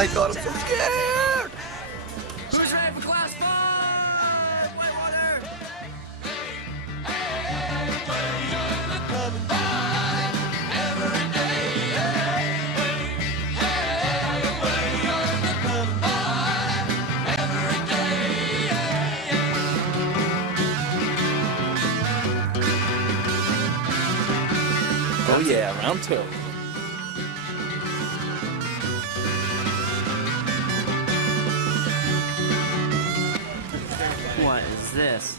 my god, I'm so scared! Who's ready for class 5? Whitewater! Oh yeah, round 2. What is this?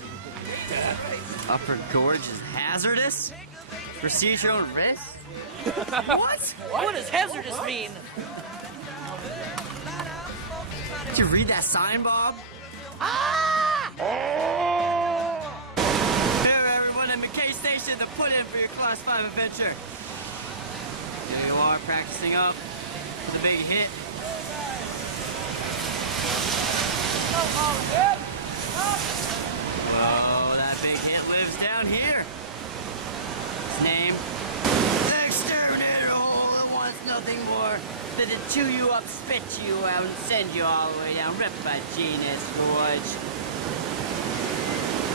Upper gorge is hazardous? Proceed your own risk? What? What does hazardous mean? Did you read that sign, Bob? Ah! Here, everyone at McKay Station to put in for your Class 5 adventure. Here you are, practicing up. It's a big hit. Oh, that big hit lives down here. Its name, the Exterminator Hole, that wants nothing more than to chew you up, spit you out, and send you all the way down, ripped by Genius Forge.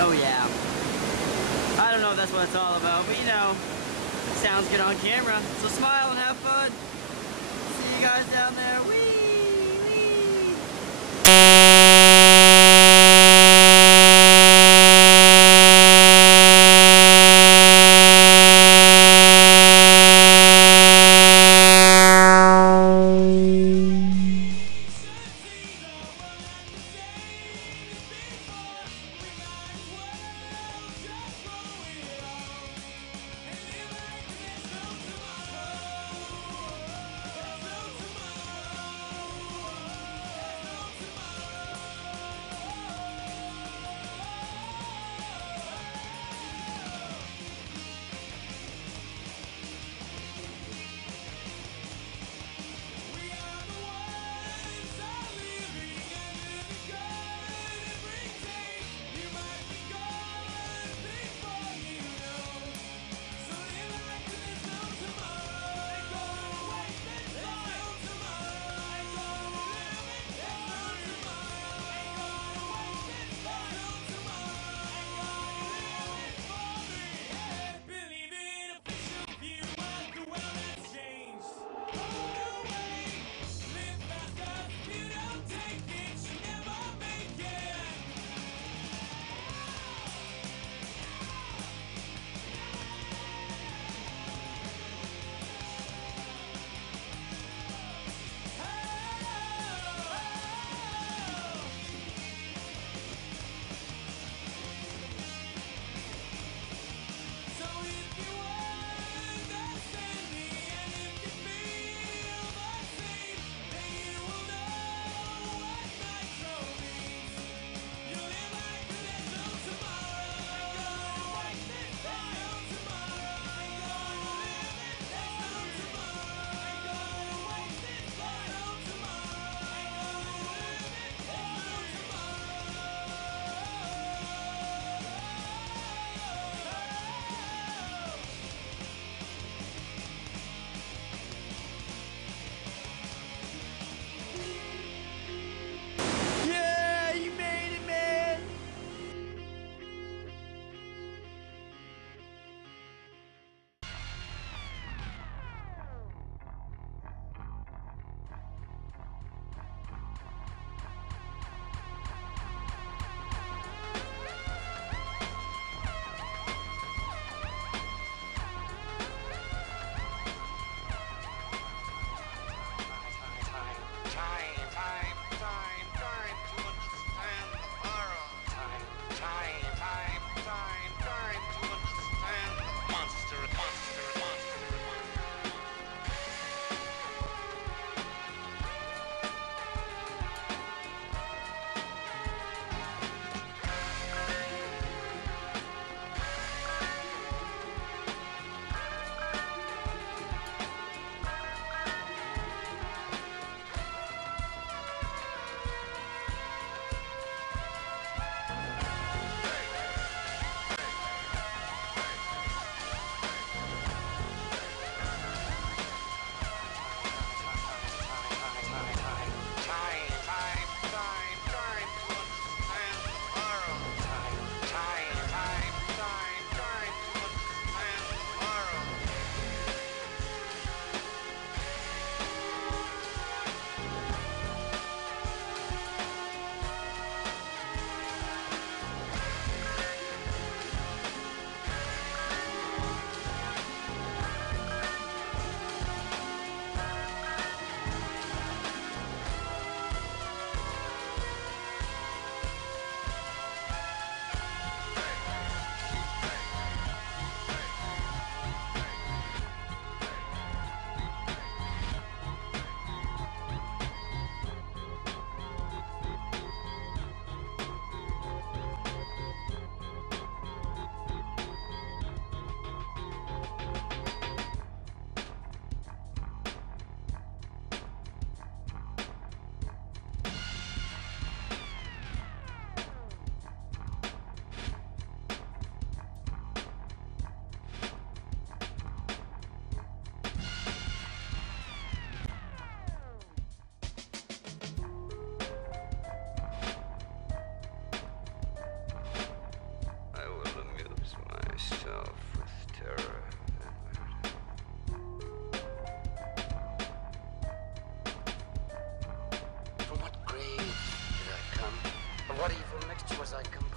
Oh yeah. I don't know if that's what it's all about, but you know, it sounds good on camera. So smile and have fun. See you guys down there. Whee!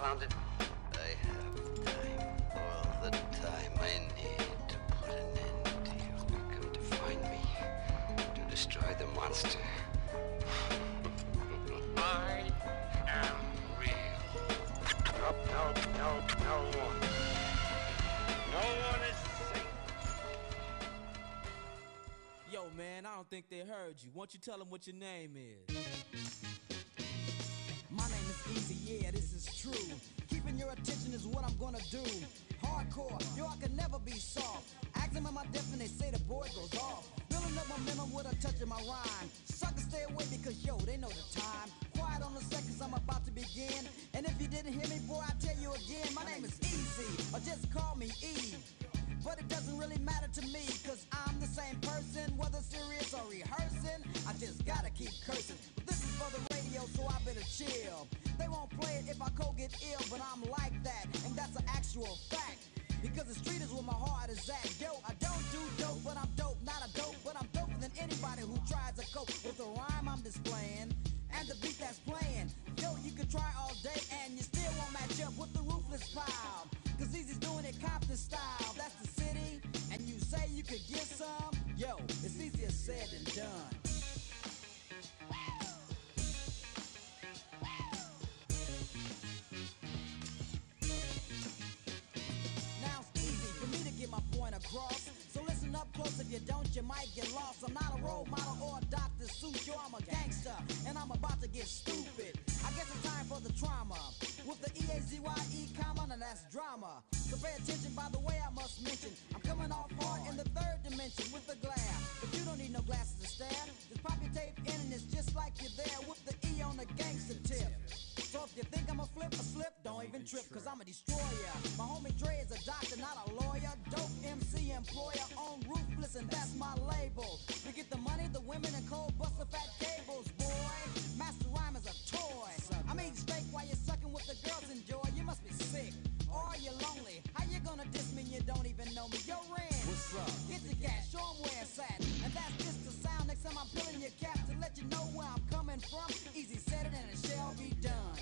found it? I have time, all the time I need to put an end to you. You come to find me, to destroy the monster. I am real. No one. No one is safe. Yo, man, I don't think they heard you. Won't you tell them what your name is? My name is Easy, yeah, this is true. Keeping your attention is what I'm gonna do. Hardcore, yo, I can never be soft. Ask them at my depth and they say the boy goes off. Filling up my memory with a touch of my rhyme. Suckers stay away because, yo, they know the time. Quiet on the seconds, I'm about to begin. And if you didn't hear me, boy, I tell you again. My name is Easy, or just call me E. But it doesn't really matter to me, cause I'm the same person, whether serious or rehearsing. I just gotta keep cursing. But this is for the radio, so I better chill. They won't play it if I get ill, but I'm like that, and that's an actual fact. Because the street is where my heart is at. Yo, I don't do dope, but I'm dope. Not a dope, but I'm doper than anybody who tries to cope with the rhyme I'm displaying and the beat that's playing. Yo, you can try all day and you still won't match up with the ruthless pile. Cause Easy's doing it Compton style. That's the city, and you say you could get some. Yo, it's easier said than done. Now it's easy for me to get my point across. So listen up close, if you don't, you might get lost. I'm not a role model or a Dr. Seuss, yo, I'm a gangster, and I'm about to get stupid. I guess it's time for the trauma. With the E-A-Z-Y-E comma, and that's drama. So pay attention, by the way, I must mention, I'm coming off hard in the third dimension with the glare. But you don't need no glasses to stare. Just pop your tape in and it's just like you're there with the E on the gangster tip. So if you think I'm a slip, don't even trip, cause I'm a destroyer. My homie Dre is a doctor, not a lawyer. Dope MC employer on Ruthless, and that's my label. We get the money, the women, and cold buster fat cables, boy. Master Rhyme is a toy. I'm eating steak while you're sucking with the girls enjoy. You must be sick, or you're lonely. How you gonna diss me and you don't even know me? Yo, Ren, What's up? get the cash, show 'em where it's at. And that's just the sound. Next time I'm peeling your cap to let you know where I'm coming from. Easy said it and it shall be done.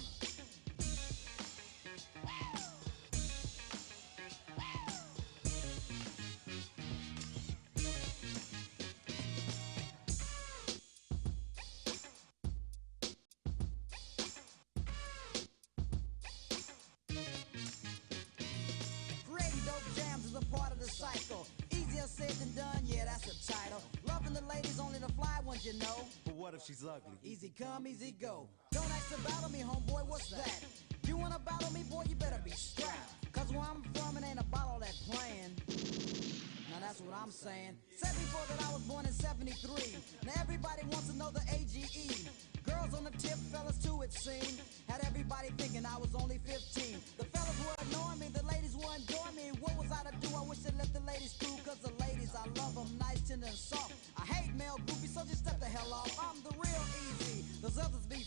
Creating dope jams is a part of the cycle. Easier said than done, yeah, that's the title. Loving the ladies, only the fly ones, you know. But what if she's ugly? Easy come, easy go. Don't ask to battle me, homeboy, what's that? You wanna battle me, boy, you better be strapped. Cause where I'm from, it ain't about all that playing. Now that's what I'm saying. Said before that I was born in 73. Now everybody wants to know the AGE. Girls on the tip, fellas too, it seemed. Had everybody thinking I was only 15. The fellas were ignoring me, the ladies were enjoying me. What was I to do? I wish they let the ladies through. Cause the ladies, I love them nice, tender, and soft. I hate male groupies, so just step the hell off. I'm the real Easy. Those others be